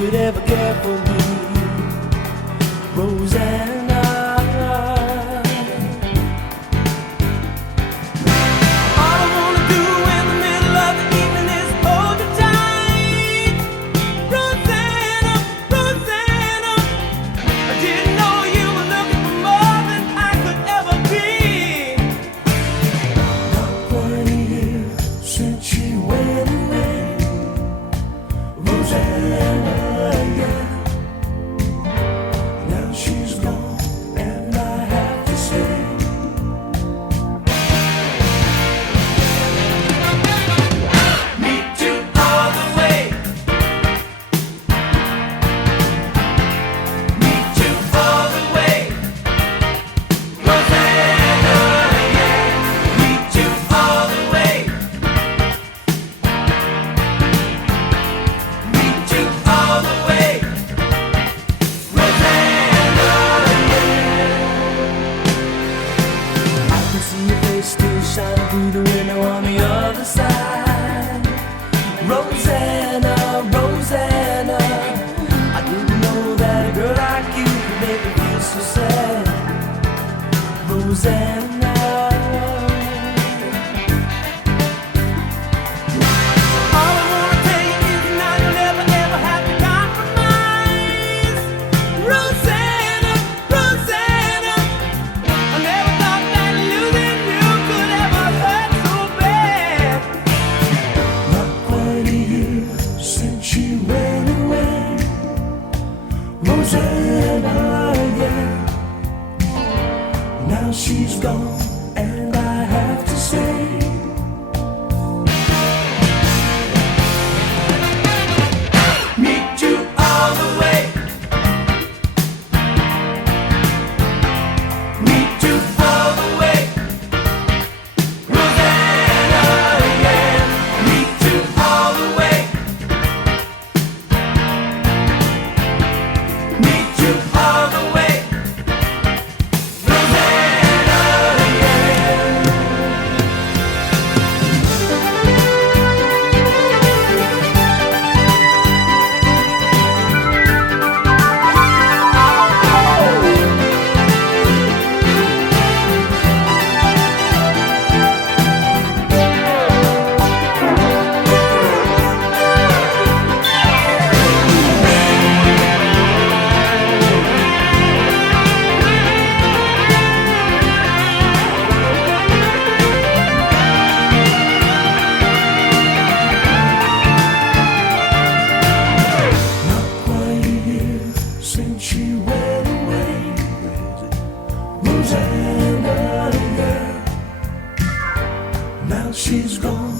could ever care for me, Rosanna. All I wanna do in the middle of the evening is hold you tight, Rosanna, Rosanna. I didn't know you were looking for more than I could ever be. Not quite a year since she went away, Rosanna, yeah. Now she's gone and I have to stay. Meet you all the way. Meet you all the way, Rosanna, yeah. Meet you all the way. Meet you all the way, Rosanna, yeah. I can see your face still shining through the window on the other side, Rosanna, Rosanna. I didn't know that a girl like you could make me feel so sad, Rosanna. All I wanna tell you is now you'll never ever have to compromise, Rosanna, Rosanna. I never thought that losing you could ever hurt so bad. Not quite a year since she went away, Rosanna, yeah. Now she's gone and I have to say, meet you all the way. Meet you all the way, Rosanna, yeah. Meet you all the way. Meet you all the way, Rosanna, yeah. Not quite a year since she went away, Rosanna, yeah. Now she's gone